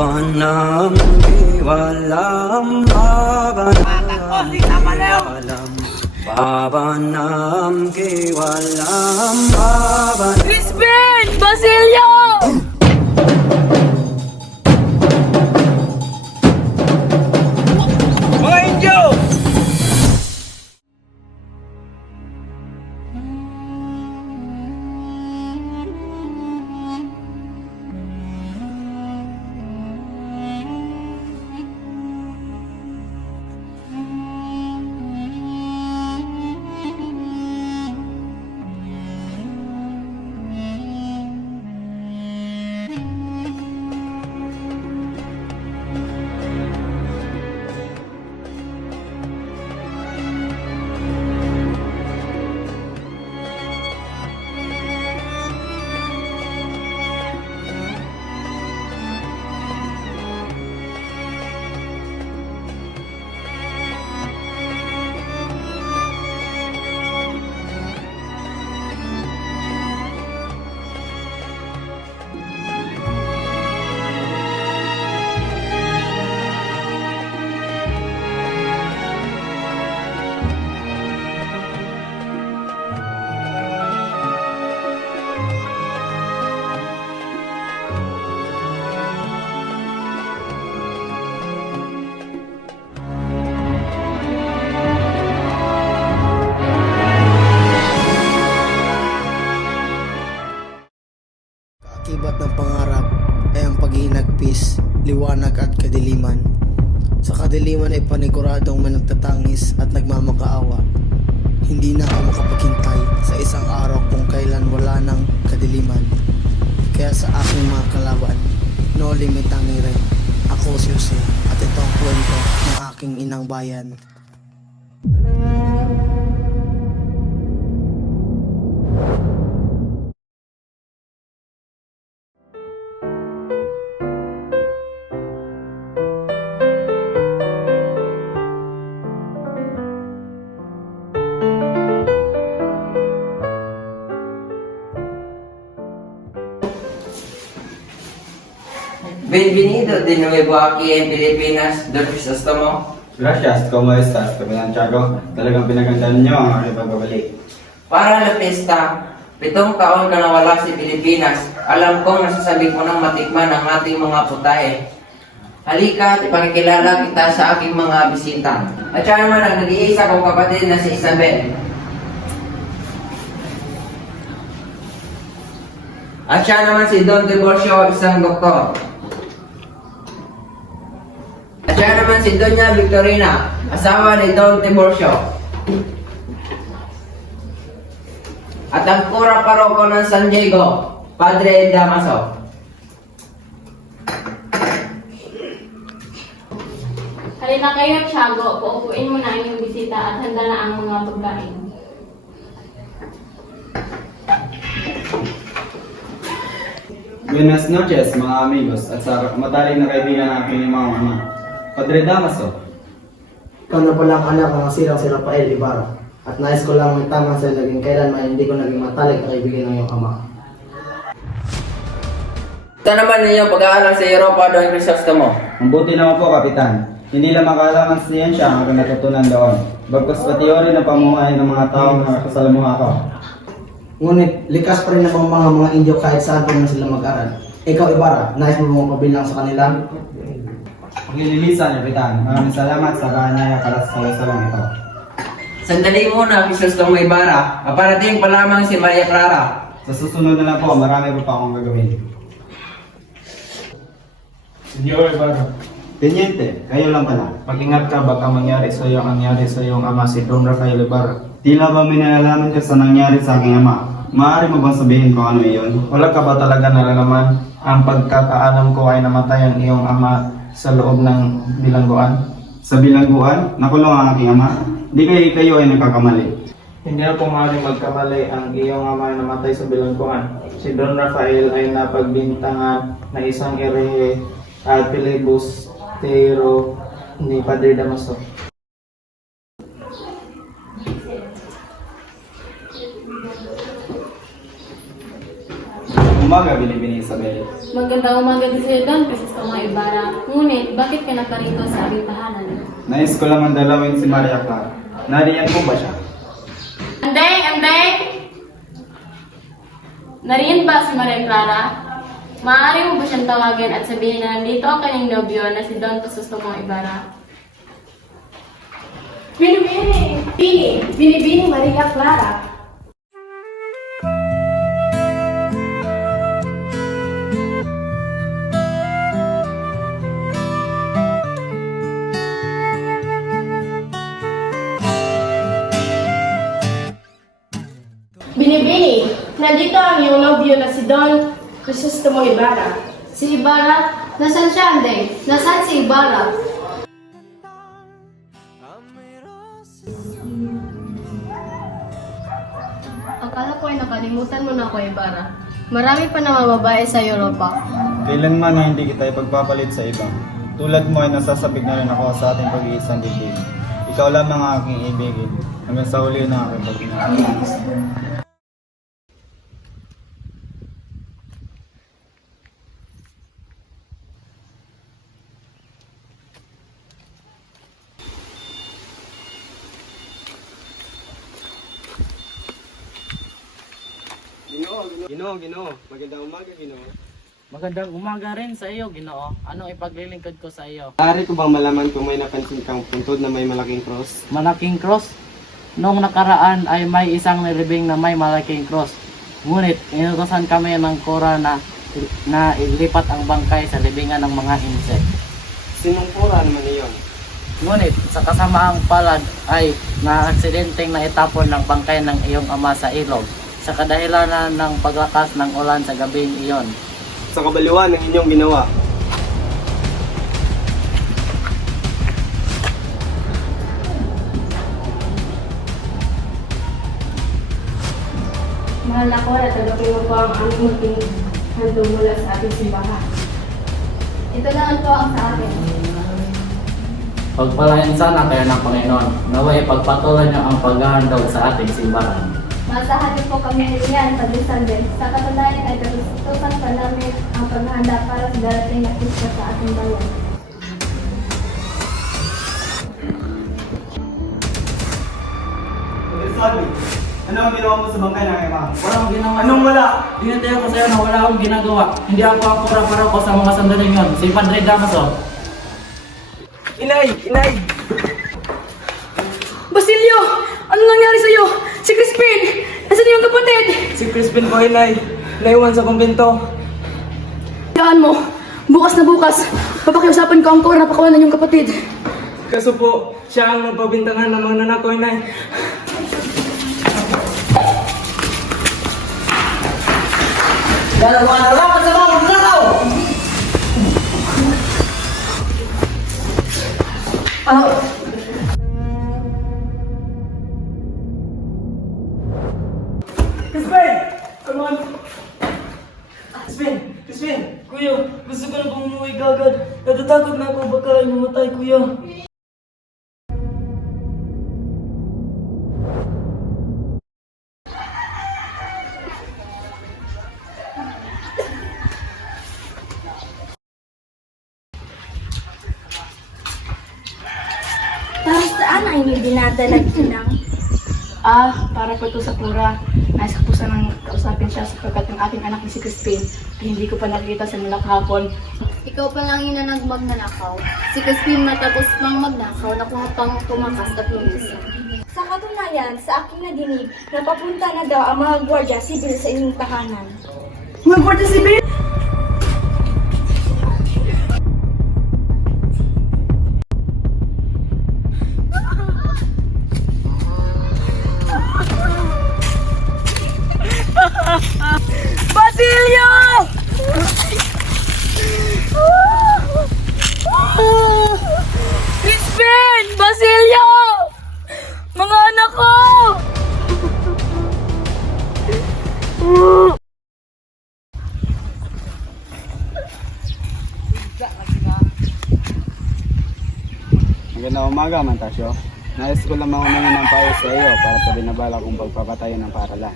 Babanam Kevalam Babanam Kevalam Babanam Kevalam Babanam Crispin! Basilio! Mga Indio! Kaakibat ng pangarap ay ang paghihinagpis, liwanag at kadiliman. Sa kadiliman ay paniguradong may nagtatangis at nagmamakaawa. Hindi na ako makapaghintay sa isang araw kung kailan wala ng kadiliman. Kaya sa aking mga kalaban, no limit ang ire. Ako si Jose at ito ang kwento ng aking inang bayan. Bienvenido de nuevo aquí en Pilipinas, Don Crisostomo. Gracias, ¿cómo estás, Kapitan Tiago? Talagang pinagandaan niyo ang aking pagbabalik. Para la fiesta, 7 taon ka nawala sa Pilipinas. Alam kong nasasabi ko ng matikman ang ating mga putahe. Halika at ipakikilala kita sa aking mga bisita. At siya naman ang nag-iisa kong kapatid na si Isabel. At siya naman si Don Tiburcio, isang doktor. At siya naman si Doña Victorina, asawa ni Don Tiburcio. At ang kura paroko ng San Diego, Padre Damaso. Halina kayo, Tiago. Paupuin mo na ang iyong bisita at handa na ang mga pagkain. Buenas noches, mga amigos, at sa mataling na kaibigan ng aking mga ama. Padre Damaso, Ikaw na palang anak ng silang si Rafael Ibarra. At nais ko lang magtama sa naging kailanman hindi ko naging matalik na kaibigan ng iyong ama. Ito naman ninyo pag-aaral sa Europa, Don Crisostomo. mabuti naman po, Kapitan. Hindi lang makalaman siyensya ang aking natutunan doon. Bagkus patiori ng pamuhay ng mga taong nakasalamuha ko. Ngunit likas pa rin ang mga Indio kahit saan pa naman sila mag-aral. Ikaw Ibarra, nais mo mong pabilang sa kanila? Paglililisan, Kapitan. Maraming salamat sa kanyaya para sa salasalong ito. Sandali muna, Crisostomo Ibarra. Paparating pa lamang si Maria Clara. Sa susunod na lang po, marami pa akong gagawin. Senyor Ibarra, Teniente, kayo lang pala. mag-ingat ka baka mangyari sa iyo ang nangyari sa iyong ama si Don Rafael Ibarra. Tila ba may nalalaman ka sa nangyari sa aking ama? Maaari mo bang sabihin kung ano iyon? Wala ka ba talaga nalalaman? Ang pagkakaalam ko ay namatay ang iyong ama sa loob ng bilangguan. Sa bilangguan, nakulong ang aking ama. Di kayo ay nagkakamali. Hindi na po maaaring magkamali ang iyong ama ay namatay sa bilangguan. Si Don Rafael ay napagbintangan na isang erehe at filibustero ni Padre Damaso. Umaga, Binibini Isabel. Magandang umaga din sa'yo doon, Crisostomo Ibarra. Ngunit, bakit ka naparito sa aming tahanan? Nais ko lamang dalawin si Maria Clara. Nariyan po ba siya? Andeng! Andeng! Nariyan ba si Maria Clara? Maaari mo ba siyang tawagan at sabihin na nandito ang kanyang nobyo na si Don Crisostomo Ibarra? Binibini! Binibini Maria Clara. Binibini, nandito ang iyong nobyo na si Don Crisostomo Ibarra. Si Ibarra? Nasaan siya, Andeng? Nasaan si Ibarra? Akala ko ay nakalimutan mo na ako, Ibarra. Marami pa namamabae sa Europa. Kailanman na hindi kita ipagpapalit sa iba. Tulad mo ay nasasabik na rin ako sa ating pag-iisang dibdib. Ikaw lamang ang aking ibigin, hanggang sa huli na aking pag-iisang. Ginoo. Magandang umaga, Ginoo. Magandang umaga rin sa iyo, Ginoo. Anong ipaglilingkod ko sa iyo? Maaari ko bang malaman kung may napansin kang puntod na may malaking cross? Malaking cross? Noong nakaraan ay may isang nilibing na may malaking cross. Ngunit, inutosan kami ng kora na ilipat ang bangkay sa libingan ng mga insect. Sinong pura naman iyon? Ngunit, sa kasamaang palad ay na-aksidenteng naitapon ng bangkay ng iyong ama sa ilog sa kadahilanan ng paglakas ng ulan sa gabing iyon. Sa kabaliwan ng inyong ginawa. Mahal na ko, natagapin mo po ang aming munting handog mula sa ating simbahan. Ito lang ang tuwang sa akin. Pagpalain sana kayo ng Panginoon, naway pagpatuloy niyo ang paghahandog sa ating simbahan. Masahan niyo po kami riyan, Padre Salve. Sa katunayan ay katutusan pa namin ang paghahanda para sa darating na pista sa ating bayan. Sabi, ano ang ginawa mo sa bangkay ng iyong ama? Wala akong ginawa. Anong wala? Dinatayo ko sa'yo na wala akong ginagawa. Hindi ako ang kura-para ko sa mga sandaling yun. Si Padre Damaso. Inay! Basilio! Ano nangyari sa'yo? Si Crispin! Nasaan yung kapatid? Si Crispin po, Inay. Naiwan sa kumbento. Daan mo! Bukas na bukas! Papakiusapan ko ang kora na pakawalan yung kapatid. Kaso po, siya ang nagpabintangan ng mga nanako, Inay. Crispin! Come on! Crispin! Kuya, gusto ko na pong umuwi kagad. Natatakot na ako baka ay mamatay, kuya. Para saan ang inyong dinadalag inang? Para po ito sa pura. Nais ko po sanang kausapin siya sapagkat ang aking anak ni si Crispin ay hindi ko pa nakikita sa mula kahapon. Ikaw pa lang yung magnanakaw. Si Crispin matapos pang magnakaw, nakuha pang tumakas at lumisan. Sa katunayan, sa aking nadinig, napapunta na daw ang mga gwardiya sibil sa inyong tahanan. Mga gwardiya sibil? Basilio! Crispin! Basilio! Mga anak ko! Magandang umaga, Mantasyo. Nais ko lamang humingi ng payo sa iyo para sa binabala kong pagpapatayo ng paralan.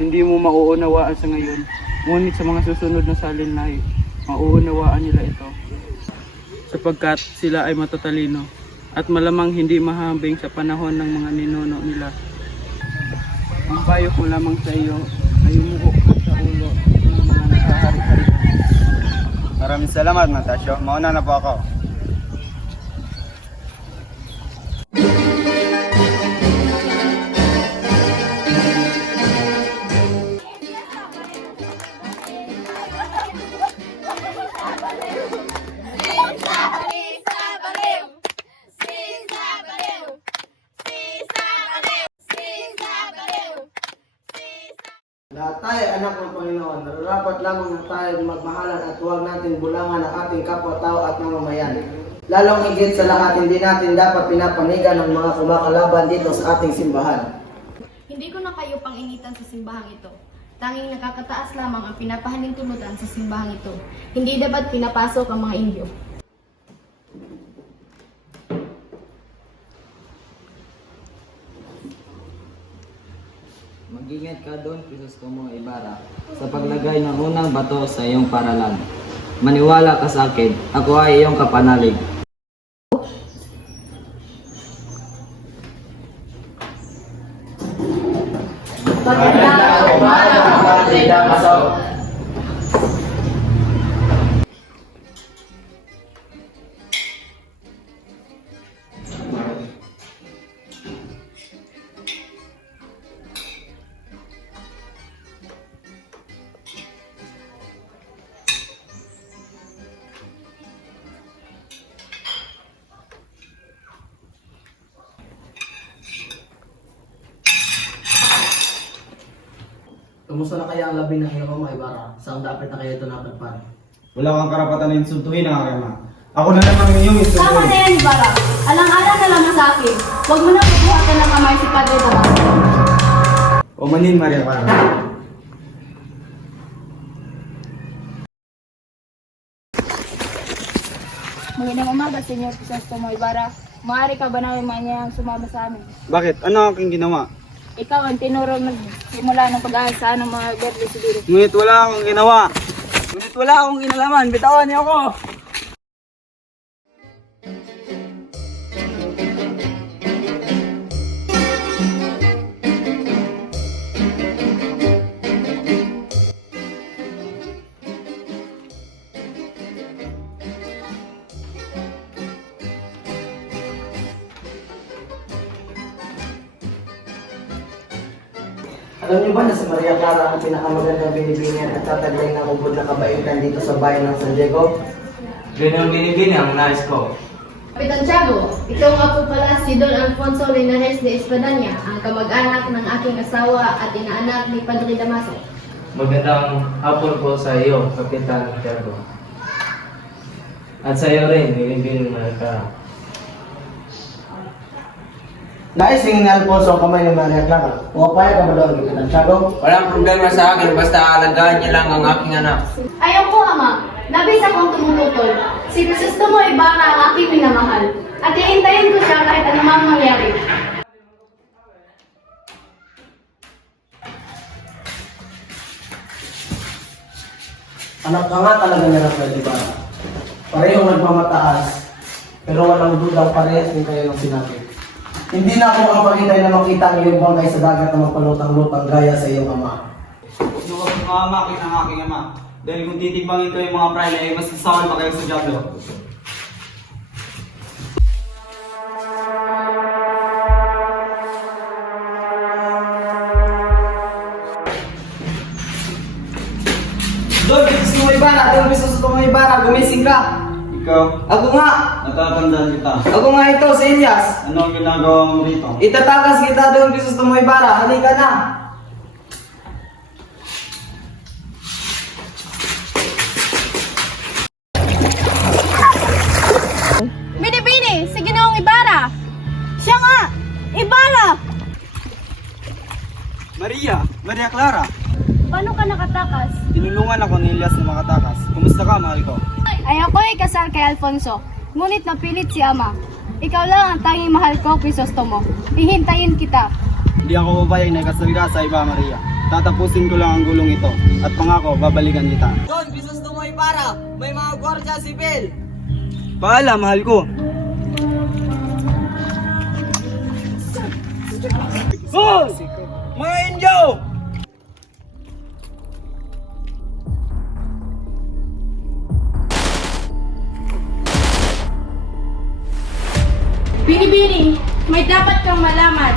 Hindi mo mauunawaan sa ngayon. Ngunit sa mga susunod na salin na mauunawaan nila ito. Sapagkat sila ay matatalino at malamang hindi mahambing sa panahon ng mga ninuno nila. Ang payo ko lamang sa iyo ay umuho ka sa ulo ng mga nakahari-hari. Maraming salamat, Natasyo. Mauna na po ako. Lahat tayo ay anak ng Panginoon. Nararapat lamang na tayo magmahalan at huwag natin bulangan ang ating kapwa-tao at mamamayan. Lalong higit sa lahat, hindi natin dapat pinapanigan ng mga kumakalaban dito sa ating simbahan. Hindi ko na kayo pang-initan sa simbahang ito. Tanging nakakataas lamang ang pinapahalintulutan sa simbahang ito. Hindi dapat pinapasok ang mga Indyo. Mag-ingat ka doon, Crisostomo Ibarra, sa paglagay ng unang bato sa iyong paralan. Maniwala ka sa akin, ako ay iyong kapanalig. Magandang umaga, kapatid Damaso. Kumusta na kaya ang labi ng iyong ama, Ibarra? Saan dapat na kaya ito natagpan? Wala kang karapatan na insultuhin ang aking ama. Ako na naman ang iyong Tama insultuhin. na yan, Ibarra. Alang-alang na lamang sa akin. Huwag mo na pupuhatan ng kamay si Padre Damaso. Umanin, Maria Clara. Magandang umaga, Senyor Crisostomo Ibarra. Maaari ka ba namin manyang sumama sa amin? Bakit? Ano ang aking ginawa? Ikaw ang tinurong nagsimula ng pag-aasa ng mga Verde Siguro. Ngunit wala akong ginawa. Ngunit wala akong ginalaman. Bitawan niyo ako. Alam niyo ba na si Maria Clara ang pinakamagandang binibingan at tataglay ng ubod na kabaitan dito sa bayan ng San Diego? Yun ang binibini ang nais ko. Kapitan Tiago, ikaw nga po pala si Don Alfonso Linares de Espadanya, ang kamag-anak ng aking asawa at inaanak ni Padre Damaso. Magandang hapon po sa iyo, Kapitan Tiago. At sa iyo rin, binibini ka. Nais hingin ni Alfonso ang kamay ni Maria Clara. Pumapayag ka ba doon, Kapitan Tiago? Walang problema sa akin, basta alagaan niya lang ang aking anak. Ayaw po, Ama. Labis akong tumututol. Si Crisostomo Ibarra ang aking minamahal. At iintayin ko siya kahit anumang mangyari. Anak ka nga talaga niya ng Fred Ibarra. Parehong nagmamataas, pero walang dudang parehas din kayo ng sinabi. Hindi na ako makapagintay na makita ang iyong bangkay sa dagat na magpalutang-lutang gaya sa iyong ama. Huwag mamakin ang aking ama. Dahil kung titimbangin ko yung mga pride ay mas sasawal pa kayo sa Diablo. Doon, bisis mo Ibarra! Doon, bisis mo Ibarra! Gumising ka! Ikaw, Ako nga! natatandaan kita. Ako nga ito, si Elias! Ano ang ginagawa mo rito? Itatakas kita doon, bisis mo Ibarra! Halika na! Binibini! Si Ginoong Ibarra! Siya nga! Ibarra! Maria Clara! Paano ka nakatakas? Tinulungan ako ni Elias na makatakas. Kumusta ka, mahal ko? Ay ako ay kasal kay Alfonso. Ngunit napilit si Ama. Ikaw lang ang tanging mahal ko, Crisostomo. Hihintayin kita. Hindi ako papayag na ikasal ka sa iba, Maria. Tatapusin ko lang ang gulong ito. At pangako, babalikan kita. Doon, bisis mo Ibarra, may mga gwardya sibil. Paalam, mahal ko. Hoy! Mga Indio! Bini-bini, may dapat kang malaman.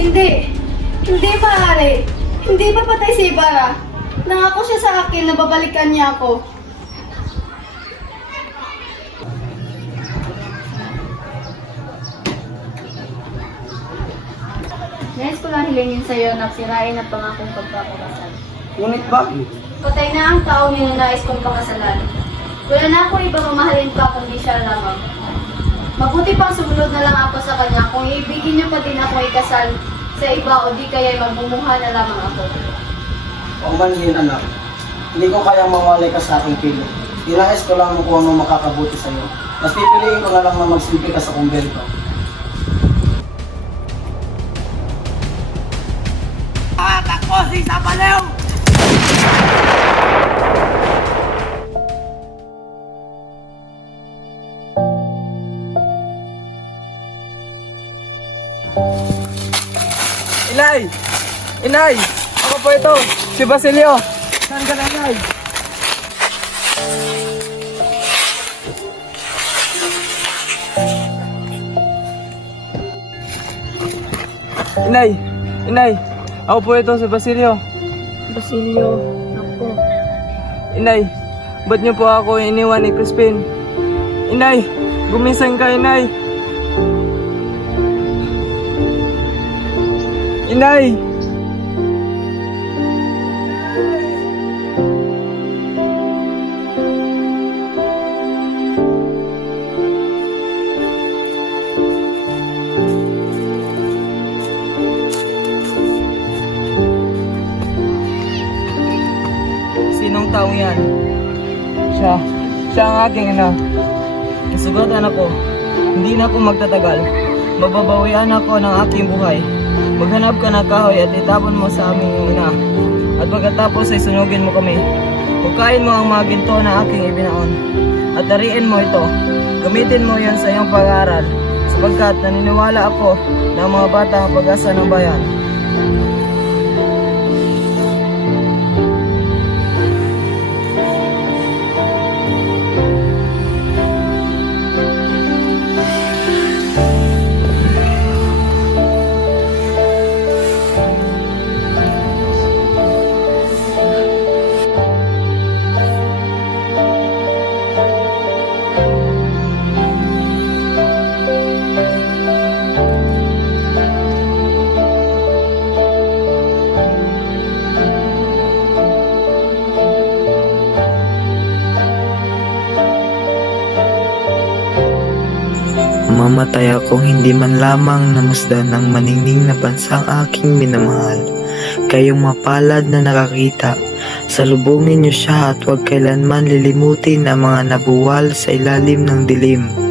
Hindi maaari. Hindi pa patay si Ibarra. Nangako siya sa akin na babalikan niya ako. Nais ko lang hilingin sa'yo na sirain ang pangakong pagpapakasal. Ngunit bakit? Patay na ang taong ninanais kong pakasalan. Wala na ako ibang mamahalin pa kundi siya lamang. Mabuti pang sumunod na lang ako sa kanya kung iibigin niyo pa din ako ikasal sa iba o di kaya magbumuha na lamang ako. O man yun anak, hindi ko kayang mawalay ka sa aking piling. Inais ko lang kung ano makakabuti sa iyo. Mas pipiliin ko na lang na magsilbi ka sa kumbento. Inay! Inay! Ako po ito, si Basilio. Saan ka na, Inay? Inay! Inay! Ako po ito, si Basilio. Basilio, ako. Inay, ba't niyo po ako iniwan ni Crispin? Inay! Gumising ka, Inay! Inay! Sinong taong yan? Siya ang aking ina. Isugatan ako, hindi na ako magtatagal. Mababawian ako ng aking buhay. Maghanap ka ng kahoy at itapon mo sa aming ina. At pagkatapos ay sunugin mo kami. Hukain mo ang mga ginto na aking ibinaon. At tariin mo ito. Gamitin mo yan sa iyong pag-aaral. Sapagkat naniniwala ako na ang mga bata ang pag-asa ng bayan. Mamatay ako hindi man lamang namusdan ng maningning na bansang aking minamahal. Kayong mapalad na nakakita, salubungin niyo siya at huwag kailanman lilimutin ang mga nabuwal sa ilalim ng dilim.